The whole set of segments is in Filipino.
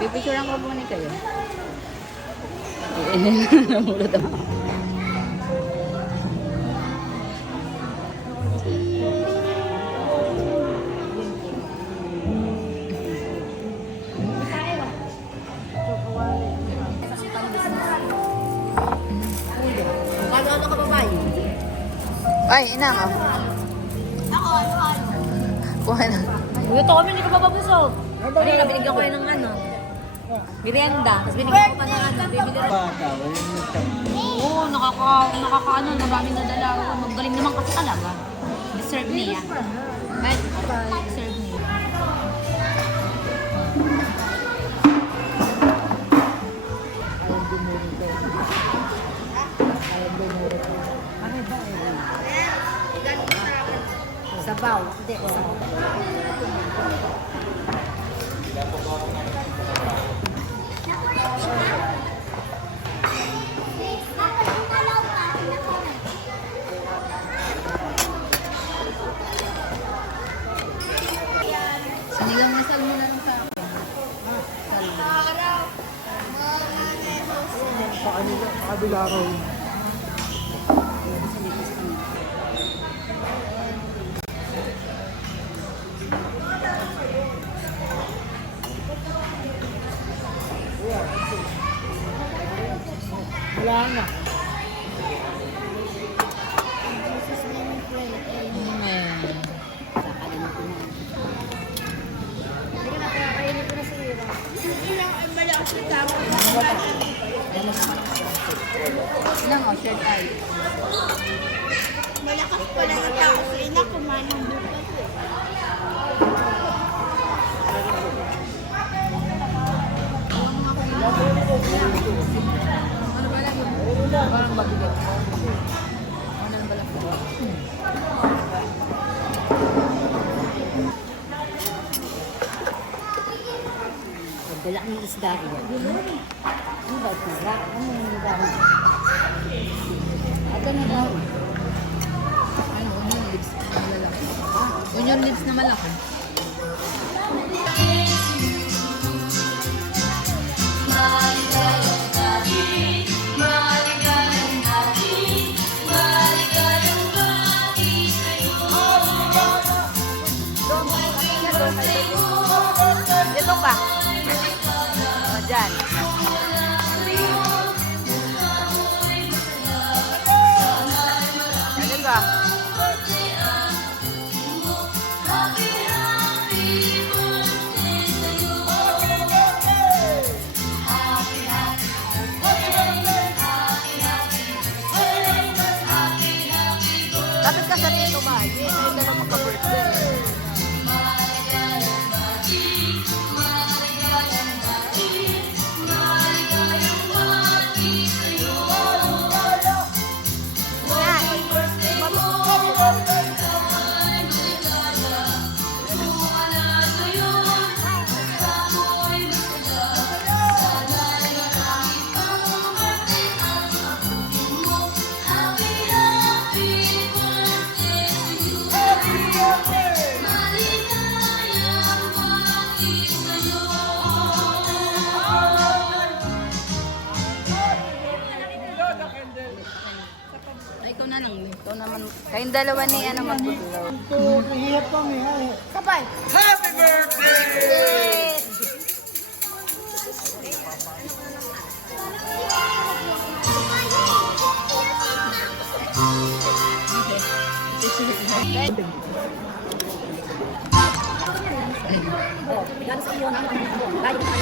Pipicturean ko muna kayo. Namulot ako. Ano ka babae? Ay, inang oh. Ako. Kuha na. Ito kami, hindi ka bababusog. Kanina, binigyan ko yun ng ano. Merienda. Tapos binigyan ko pa ng ano. Bibili rin. Oo, nakakaano. Maraming nadala ako. Magaling naman kasi talaga. Deserve niya. Right? Deserve niya. Sabaw. Hindi, sabaw. Sinigang na sal mo na lang sa akin. Kabila raw. Wala na. Inang oh, shirt ay. Malakas pala yung tao sa ina, kumain ng bukas eh. Ano ba lang yun? Parang mabigat. Ano na ba lang? Dala ng isda yan. Ano ba isda? Ano yung isda? Ito na daw. Ano, onion leaves na malaki. Onion leaves na malaki. Dito ka. O, dyan. Dito ka. Dapat ka sa dito ba? Hindi na lang magka-birthday. Ay, ikaw na lang. Ikaw naman. Kayong dalawa ni ano mag-blow. Ito, nahihiyap kami. Ay. Sabay. Happy birthday! Regalo sa iyo ng galing sa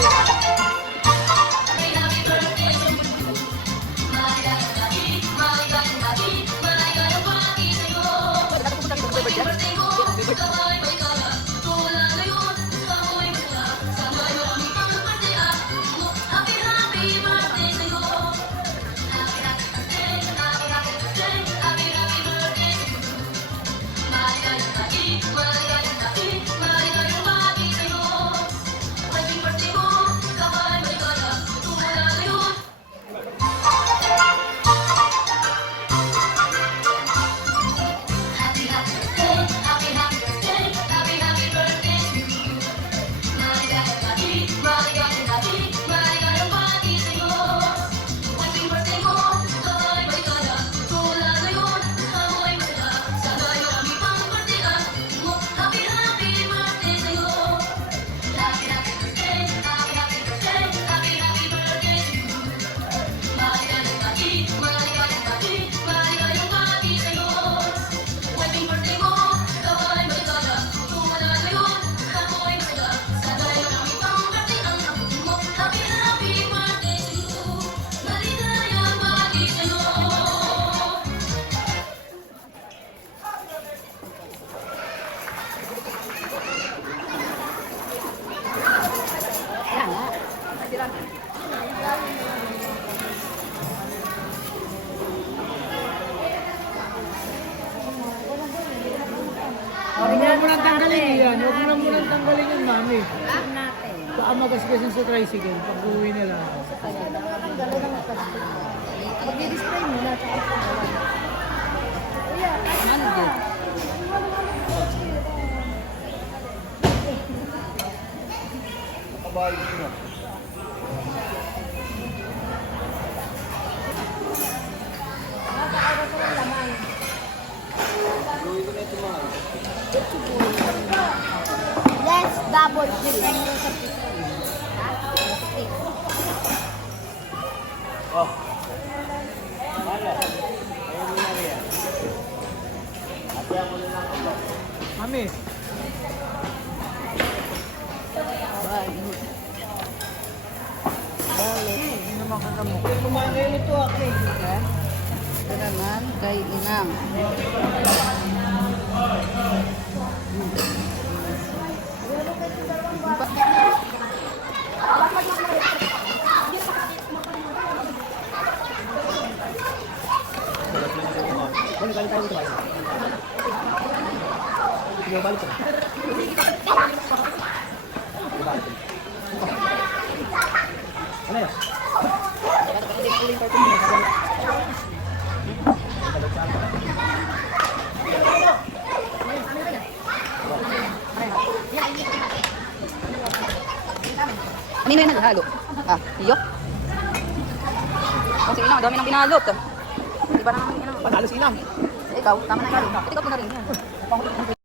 Huwag mo na munang tanggalin yan. Huwag mo na munang tanggalin yan, mami. natin. Baka magasgasin sa tricycle pag uwi nila. Pag-display mo na, tsaka Ano din? Let's double check. Mami, kumain kayo nito ako eh. ito naman kay Inang. Balik tayo dito. Sige, balik tayo. Ano yan? Kanino yung naghalo? Ah, iyo? Oh, sige na, dami nang binalot. Di ba naman yun? Panalo si Inang. Ikaw, tama na yung halo. Ikaw po na rin yan.